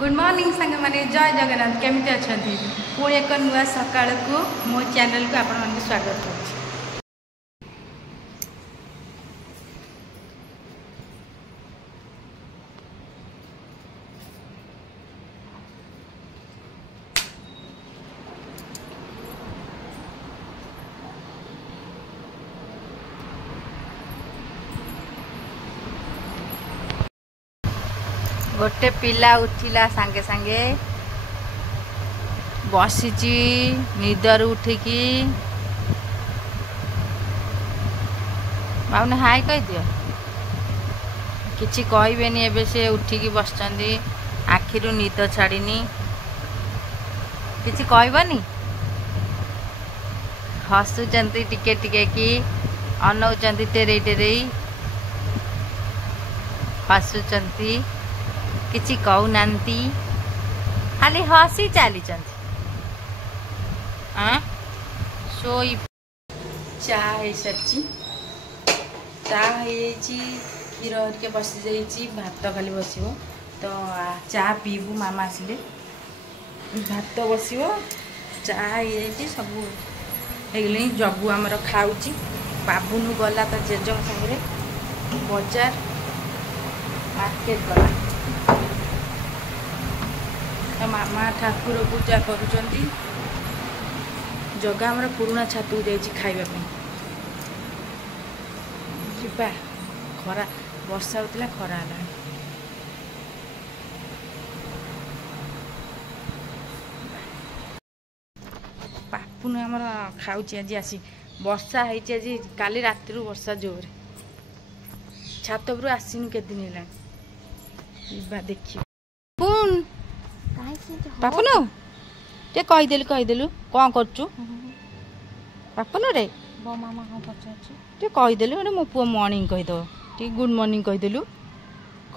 Good morning सांग मैंने जय जगन्नाथ केमिति अछंती पुणी एक नुआ सकाळ को मो चैनल को आपण मन स्वागत करछि। गोटे पिला उठिला सांगे सांगे बसीची निदर उठिकी बाबू हाय कह दियो किछि कहबेनी एबे से उठिकी बसचंदी आखिरु निद छाड़ीनी किछि कहबनी हसुचंती टिके टिके की अनौचंती टेरे टेरे हसुचंती किछि कहूनांती खाली हसी चली सोई चाय सच्ची चाय क्षीर के बसी जाइए भात खाली बस तो चा पीबू मामा आसिले भात बस चाय सब हो जगू आमर खाऊची बाबुनु गला तो जेज सागर बजार मार्केट गला मामा ठाकुर पूजा करुचंती जगह आमर पुराणा छातु जाइए खाइबा जीवा खरा वर्षा होता खरा है पापुन आमर खाऊची आज आसी वर्षा है आज काली राति वर्षा जोर छात उपरू आसीनु के दिन है देखिए पापुनु ते कहीदेलु कौन करचु पापुनु रे मामा कौन पचार ते कहीदेलु गोटे मो पुओ मॉर्निंग कहीद टे गुड मॉर्निंग कहीदेलु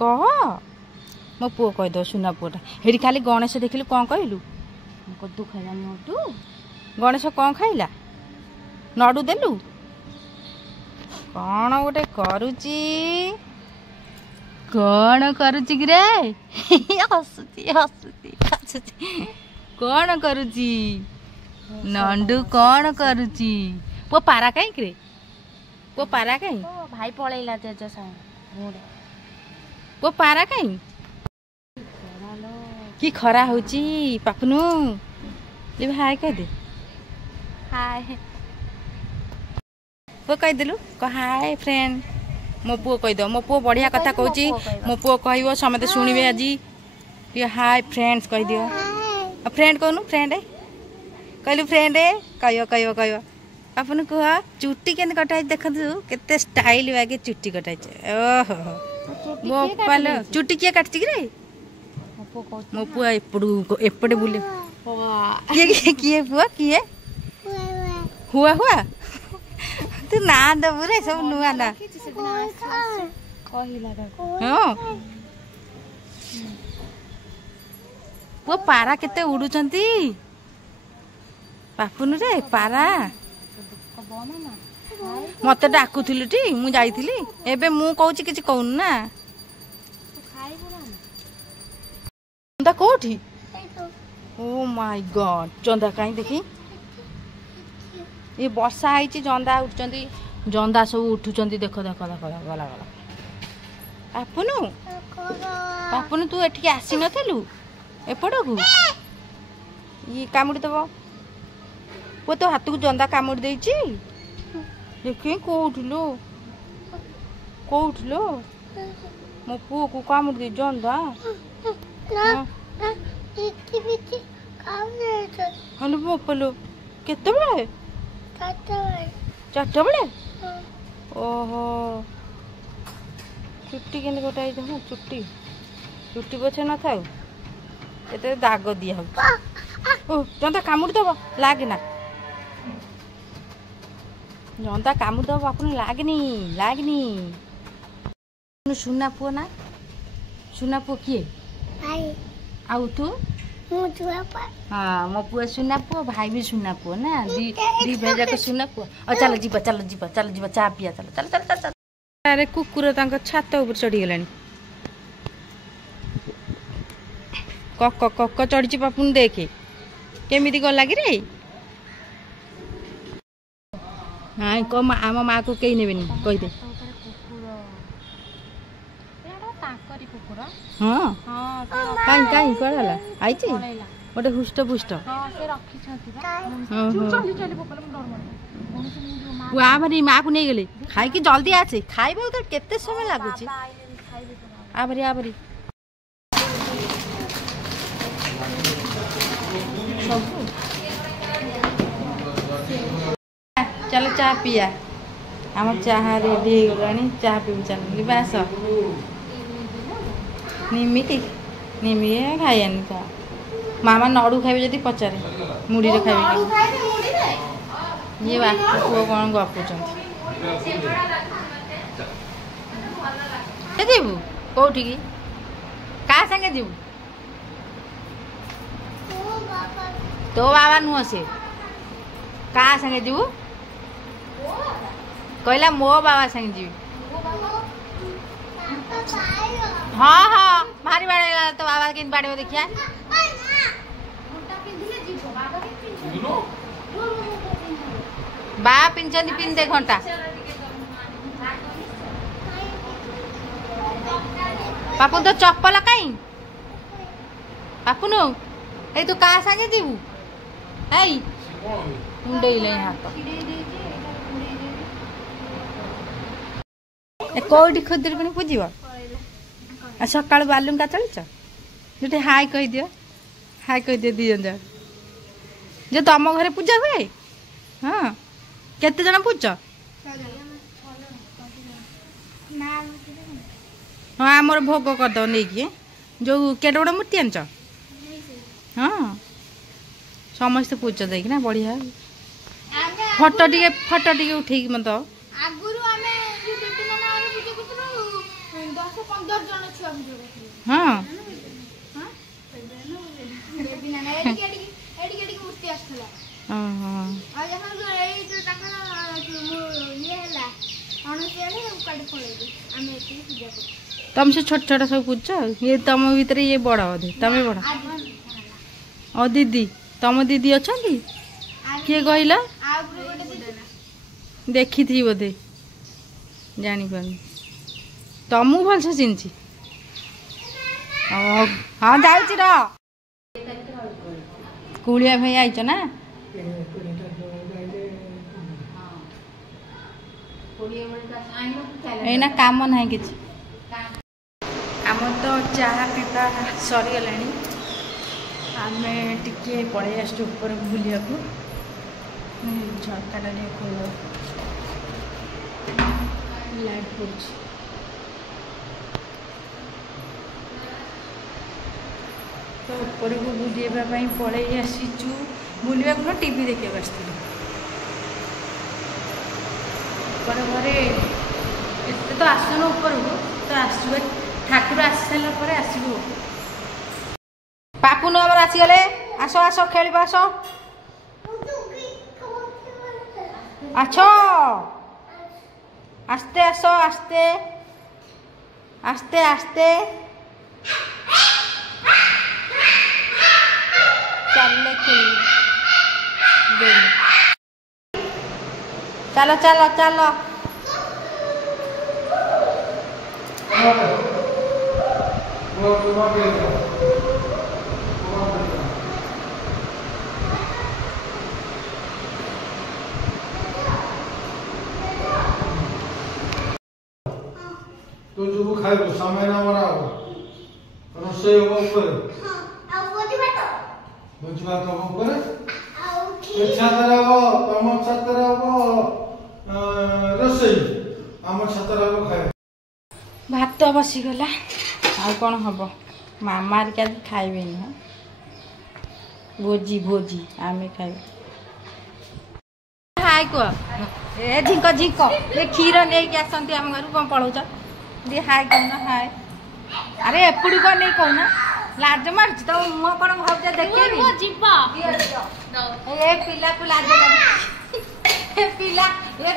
कह मो पुओ कहीद सुना पुओटा हेटी खाली गणेश देखिलु कौन कहलु कद्दू खाइला नडू गणेश कौन खाइला नडू देलु कौन गोटे करुची कौन करुची कि रे हसुची हसुची हसुची कौन करुची नंडू कौन करुची पो पारा कहीं रे पो पारा कहीं भाई पळैला तेज संग पो पारा कहीं कि खरा होची पापनु ले हाय कह दे हाय पो कह देलु कह हाय फ्रेंड मो पुओ कहीद मो पुओ बढ़िया कथा कहूँ मो पुओ कह समते शुणे आज ये हाय फ्रेंड्स कह दियो फ्रेंड कहनु फ्रेंड कहलु फ्रेंड कह कह कह अपन कह चुट्टी के कटाई देख केते स्टाइल बागे चुट्टी कटाई ओहो मो पाल चुट्टी किए काटची कि रे मो पुआ एपटे बुले किए किए पुआ किए हुआ हुआ तू ना दबु रे सब नुआ ना हाँ वो पारा केते उड़ुचंती पापुनु रे पारा मते डाकुथिलु टी मु जाईथिली एबे मु कहूची किछि कहून ना चंदा कोठी ओ माय गॉड चंदा काई देखी ये वर्षा आई जंदा उठुचंती जंदा सब उठुचंती देख देख देख गला गला पापुनु पापुनु तू एठी आसी नथलु एपड़कू ये कामुड़ी दब पो तो हाथ को जंदा कामुड़ी देछि देखि कोठलो कोठलो मो पुओ को कामुड़ी दे जंदा हनु मो पलो केते बेले चारटा बेले ओहो चुट्टी के गोटाई हाँ चुट्टी चुट्टी पछे न था ये दाग दिया हो जंदा कामुड़ी दब लागना जंदा कामुड़ी दब अपन लागनी लागनी सुना पुओ ना सुना पुओ किए आउ तू हाँ मो पुआ सुना पुओ भाई भी सुना पुओ ना दी भेजा को सुना पुओ और चलो जीवा चलो जीवा चलो जीवा चा पिया चलो चल चल चल अरे कुकुर छात ऊपर चढ़ी गलानी कक कक चढ़ी पापुन देखे केमिति गला कि रे हाँ कम आम माँ को कहीं नेबेनी कहीदे हाँ कहीं कहीं कौन है आई गोटे हुष्ट पुष्ट भारी माँ को नहीं गले खाई जल्दी आसे खाइबे तो केते समय लगुच आभरी आभरी चलो चाह पिया आम चाह रेडी हो गलानी चाह पी चल आस निमिति निमि खाइनी चाह मामा नड़ू खाइबे जदि पचारे मुड़ी रे खाइबे ये बापू पुओ कौन गपुचंती जीवु कौटी की क्या संगे जीवु तो बाबा नुह से क्या संगे जीवु कहला मो बाबा संगे जीवी हाँ हाँ भारी बाड़ेला तो बाबा के बाड़े देखिया बा पिंचनी पिन दे घंटा पापू तो चप्पल कहीं पापू नु ए तू का संगे जीवु ए मुंडे हाथ कौटी खुदुरकुणी पूजिब आ सका बालुंगा चलच जो हाय कह दियो हाय कह दियो दी जन जो तुम घरे पूजा हुए हाँ केते जन पूज हाँ आमर भोग करद नहीं जो केटे गोटे मूर्ति आनच हाँ समस्त पूज देखना बढ़िया फोटो टे उठे मत हाँ तुम से छोट छोट सब पूछ ये तुम भीतर ये बड़ अधे तुम बड़ और दीदी तुम दीदी अच्छा किए कहला देखी थी बोधे जानी पानी तमु भलसे चिन्ची हाँ जाऊँगी कुड़िया भाई आईच ना एना काम ना कि आम तो चाह पीवा सरीगला आम टे पड़े आसपर बुलिया झरका खोल लाइट पड़ तो ऊपर को बुलाइवाई पड़े आसीचु बुलवा ना टीवी देखा ऊपर घरे एत तो आसन ऊपर को तो आसवे ठाकुर आसी सारापर आसबू पापू नंबर आसीगले आस आस खेल आस आछ आस्ते आस आस्ते आस्ते आस्ते चल चलो चलो चलो तो जो खाइब समय ना मरा रोषेई हम ऊपर बुझवा तो ऊपर छात्र तम छात्र रोषेई आम छात्र खाए भात बसीगला आ कौन हम मामा क्या खाइबे भोजी भोजी आम खाइब हाय कह ए झिंक झिंक ये क्षीर नहीं आसती आम घर कौन पढ़ाऊच दी हाय कहना हाय अरे एपड़ी कौन नहीं कहना लाज मार्च तो मुह कौन भाव देखेबी ए पिला को लाज ए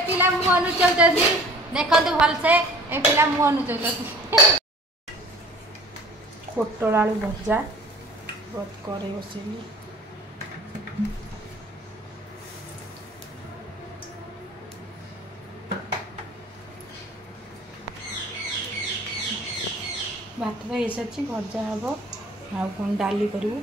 पिला मुह नुचौती देखते भलसे ए पिला मुह नुचौती पोटल आलू भजा बहुत करे बसिली भात तो ये सारी भजा हम आउ कौन डाली करूँ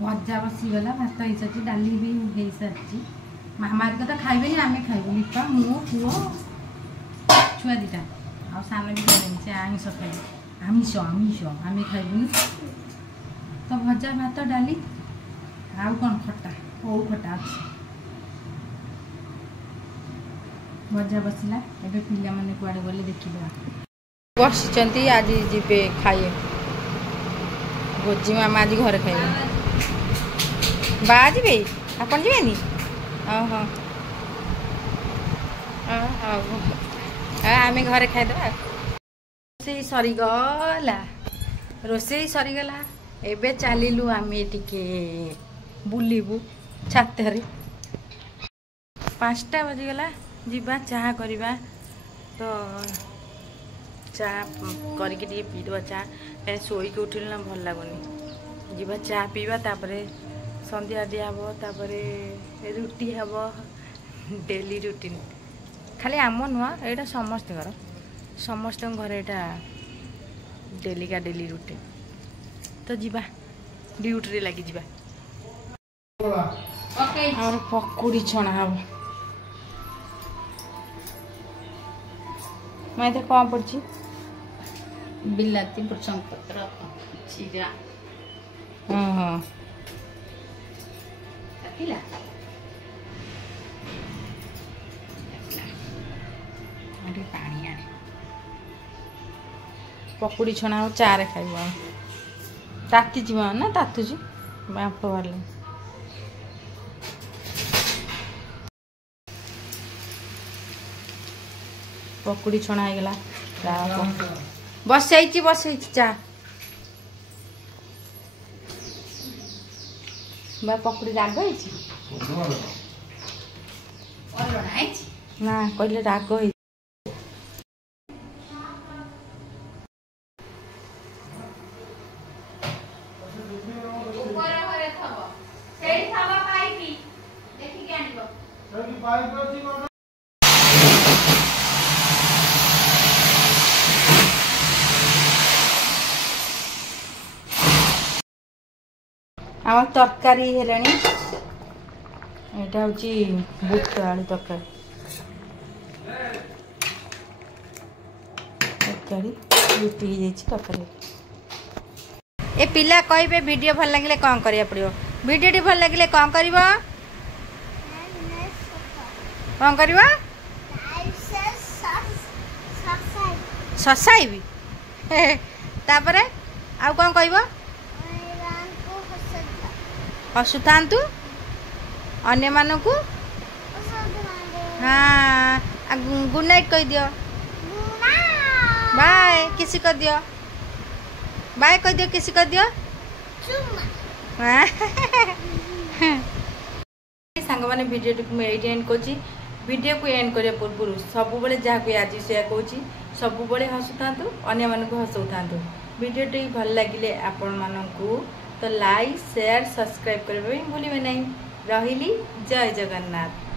भजा बसीगला भात हो सारी डाली भी हो सारी मामा तो खाइबे आम खाइबू लीपा मु पुओ छुआ दीटा आ सान भी खाइबे से आमिष खाइबे आमिष आमिष आम खाइबुन तो भजा भात डाली आउ कौन खटा ओ खटा अच्छे भजा बसला एबे पिला माने कुआडे गले देखिबा बसिचंती आज जीवे खाइए भोजी मामा आज घर खाइबे बा जी आपन जी हाँ आम घरे खाईदे रोसे सरीगला रोसे सरीगला एबे चलू आम टिके बुलबू छाତରେ 5टा बजीगला जीवा चाह करवा तो चाह करके पीदबा चाह शोक उठिल ना भल लगुनि जीवा चाह पीवा तापरे संध्या दिहब तापरे रुटी हम डेली रुटीन खाली आम नुह यहाँ समस्त घर यहाँ डेली का डेली रुटीन तो जीवा ड्यूटी रे लगी जीवा और पकुड़ी छणा हम मैं तो कौन पड़ी बिलाती भृषंग पत्र जीरा हाँ हाँ पानी आने पकुड़ी छणा हो चारे खाइब ताती जी ना तातुची बाप बाहर पकुड़ी छणा होगला बस चा बा पकुड़ी राग ना कहले राग आम तरकारी है यहाँ हूँ बुट आलू तरकारी रुटी तरकारी ए पिला कहे वीडियो भल लगे कौन करिया पड़ो वीडियो भल लगे कौन कर कौन कर ससाइबी तापरे आउ कौन कह हसुतांतु अन्य मानकु हाँ गुड नाइट कह दियो बाय किसी कर दियो बाय कह दियो किसी कर दियो सांग मैंने वीडियो एंड करी वीडियो को एंड करने पूर्व सब जहाँ आज से कौच सब हसुता अन्य मानक हसौता वीडियोटी भल लगे आपण मानू तो लाइक शेयर सब्सक्राइब करने भूलिए नहीं रही जय जगन्नाथ।